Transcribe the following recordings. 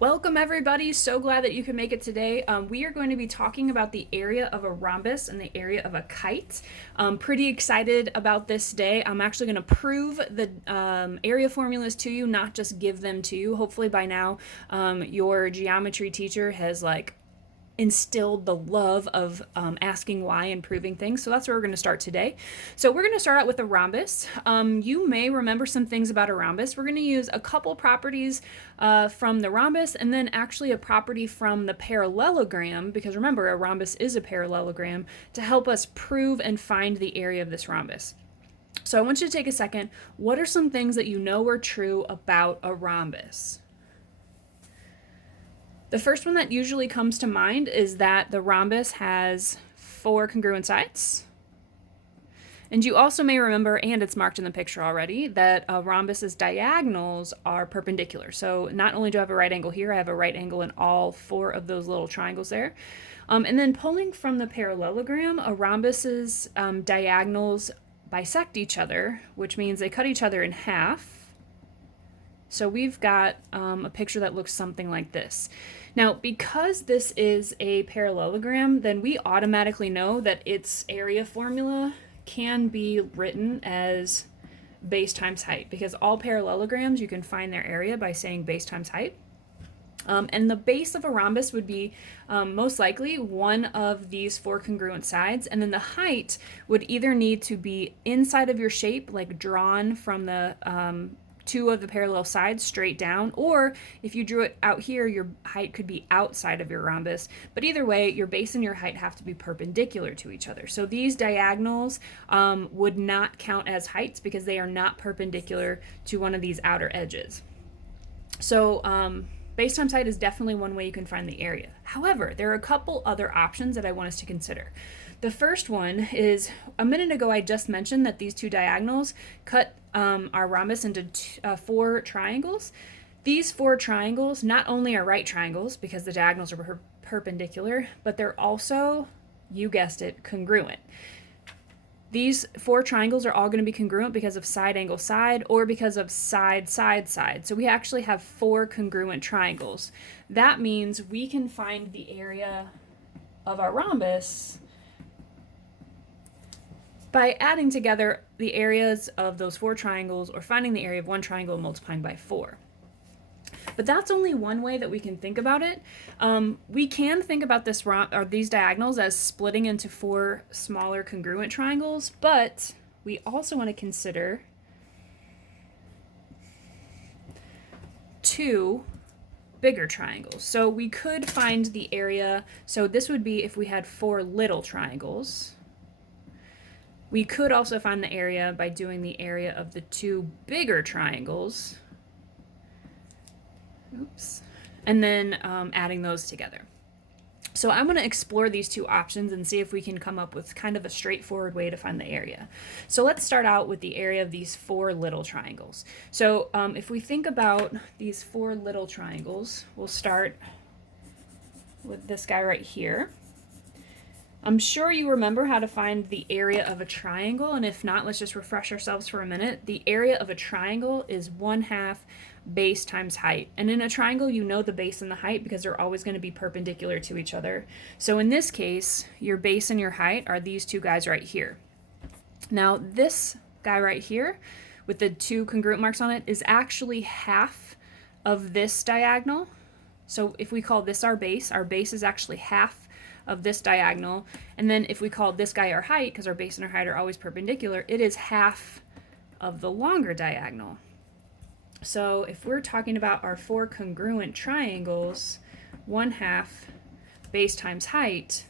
Welcome everybody, so glad that you can make it today. We are going to be talking about the area of a rhombus and the area of a kite. I'm pretty excited about this day. I'm actually going to prove the area formulas to you, not just give them to you. Hopefully by now your geometry teacher has instilled the love of asking why and proving things. So that's where we're going to start today. So we're going to start out with a rhombus. You may remember some things about a rhombus. We're going to use a couple properties from the rhombus and then actually a property from the parallelogram, because remember, a rhombus is a parallelogram, to help us prove and find the area of this rhombus. So I want you to take a second. What are some things that you know are true about a rhombus? The first one that usually comes to mind is that the rhombus has 4 congruent sides. And you also may remember, and it's marked in the picture already, that a rhombus's diagonals are perpendicular. So not only do I have a right angle here, I have a right angle in all 4 of those little triangles there. And then pulling from the parallelogram, a rhombus's diagonals bisect each other, which means they cut each other in half. So we've got a picture that looks something like this. Now, because this is a parallelogram, then we automatically know that its area formula can be written as base times height, because all parallelograms, you can find their area by saying base times height. And the base of a rhombus would be most likely one of these 4 congruent sides, and then the height would either need to be inside of your shape, like drawn from the 2 of the parallel sides straight down, or if you drew it out here, your height could be outside of your rhombus. But either way, your base and your height have to be perpendicular to each other. So these diagonals would not count as heights because they are not perpendicular to one of these outer edges. So base times height is definitely one way you can find the area. However, there are a couple other options that I want us to consider. The first one is, a minute ago I just mentioned that these 2 diagonals cut our rhombus into 4 triangles. These 4 triangles not only are right triangles because the diagonals are perpendicular, but they're also, you guessed it, congruent. These 4 triangles are all going to be congruent because of side angle side or because of side side side. So we actually have 4 congruent triangles. That means we can find the area of our rhombus by adding together the areas of those 4 triangles, or finding the area of one triangle and multiplying by 4. But that's only one way that we can think about it. We can think about these diagonals as splitting into 4 smaller congruent triangles, but we also want to consider 2 bigger triangles. So we could find the area, so this would be if we had 4 little triangles. We could also find the area by doing the area of the 2 bigger triangles. Oops. And then adding those together. So I'm going to explore these 2 options and see if we can come up with kind of a straightforward way to find the area. So let's start out with the area of these 4 little triangles. So if we think about these 4 little triangles, we'll start with this guy right here. I'm sure you remember how to find the area of a triangle, and if not, let's just refresh ourselves for a minute. The area of a triangle is 1/2 base times height. And in a triangle, you know the base and the height because they're always going to be perpendicular to each other. So in this case, your base and your height are these 2 guys right here. Now, this guy right here with the 2 congruent marks on it is actually half of this diagonal. So if we call this our base is actually half of this diagonal. And then if we call this guy our height, because our base and our height are always perpendicular, it is half of the longer diagonal. So if we're talking about our 4 congruent triangles, 1/2 base times height,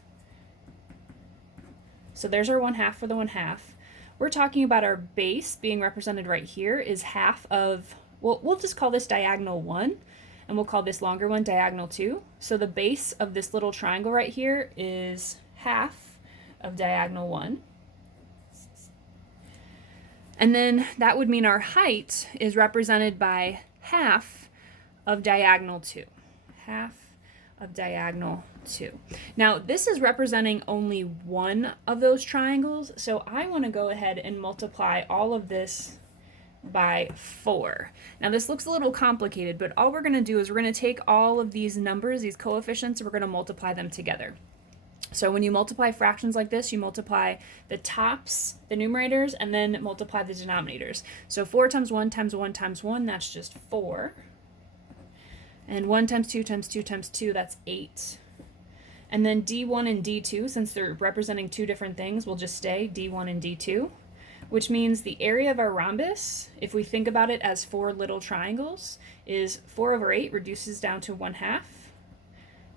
so there's our 1/2 for the 1/2. We're talking about our base being represented right here is half of, well, we'll just call this diagonal 1, and we'll call this longer one diagonal 2. So the base of this little triangle right here is half of diagonal 1. And then that would mean our height is represented by half of diagonal 2. Half of diagonal 2. Now, this is representing only one of those triangles, so I want to go ahead and multiply all of this by 4. Now this looks a little complicated, but all we're going to do is we're going to take all of these numbers, these coefficients, and we're going to multiply them together. So when you multiply fractions like this, you multiply the tops, the numerators, and then multiply the denominators. So 4 times 1 times 1 times 1, that's just 4. And 1 times 2 times 2 times 2, that's 8. And then D1 and D2, since they're representing two different things, will just stay D1 and D2, which means the area of our rhombus, if we think about it as 4 little triangles, is 4 over 8 reduces down to 1/2,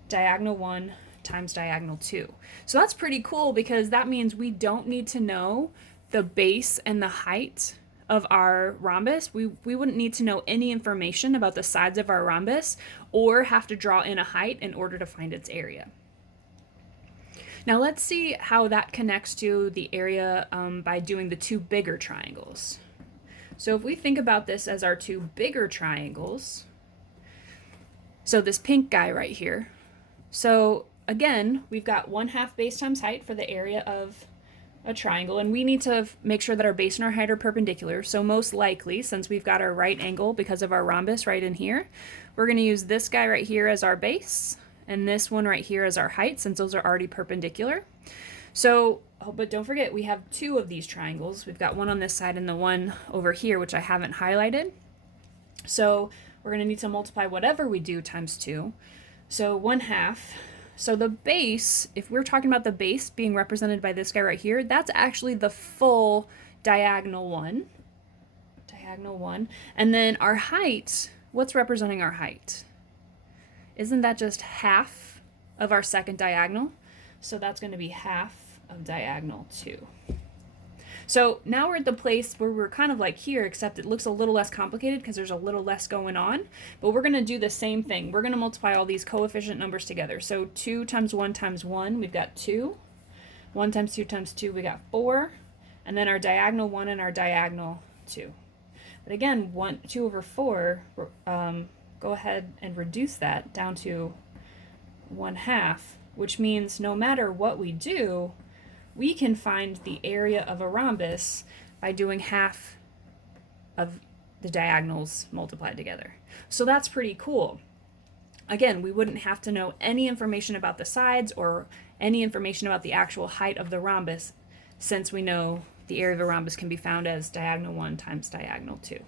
diagonal 1 times diagonal 2. So that's pretty cool because that means we don't need to know the base and the height of our rhombus. We wouldn't need to know any information about the sides of our rhombus or have to draw in a height in order to find its area. Now let's see how that connects to the area by doing the two bigger triangles. So if we think about this as our two bigger triangles, so this pink guy right here, so again, we've got 1/2 base times height for the area of a triangle, and we need to make sure that our base and our height are perpendicular. So most likely, since we've got our right angle because of our rhombus right in here, we're going to use this guy right here as our base, and this one right here as our height, since those are already perpendicular. So, but don't forget, we have two of these triangles. We've got one on this side and the one over here, which I haven't highlighted. So we're going to need to multiply whatever we do times 2. So 1/2. So the base, if we're talking about the base being represented by this guy right here, that's actually the full diagonal 1. Diagonal 1. And then our height, what's representing our height? Isn't that just half of our second diagonal? So that's going to be half of diagonal 2. So now we're at the place where we're kind of like here, except it looks a little less complicated because there's a little less going on. But we're going to do the same thing. We're going to multiply all these coefficient numbers together. So 2 times 1 times 1, we've got 2. 1 times 2 times 2, we got 4. And then our diagonal 1 and our diagonal 2. But again, 2 over 4, go ahead and reduce that down to 1/2, which means no matter what we do, we can find the area of a rhombus by doing half of the diagonals multiplied together. So that's pretty cool. Again, we wouldn't have to know any information about the sides or any information about the actual height of the rhombus, since we know the area of a rhombus can be found as diagonal 1 times diagonal 2.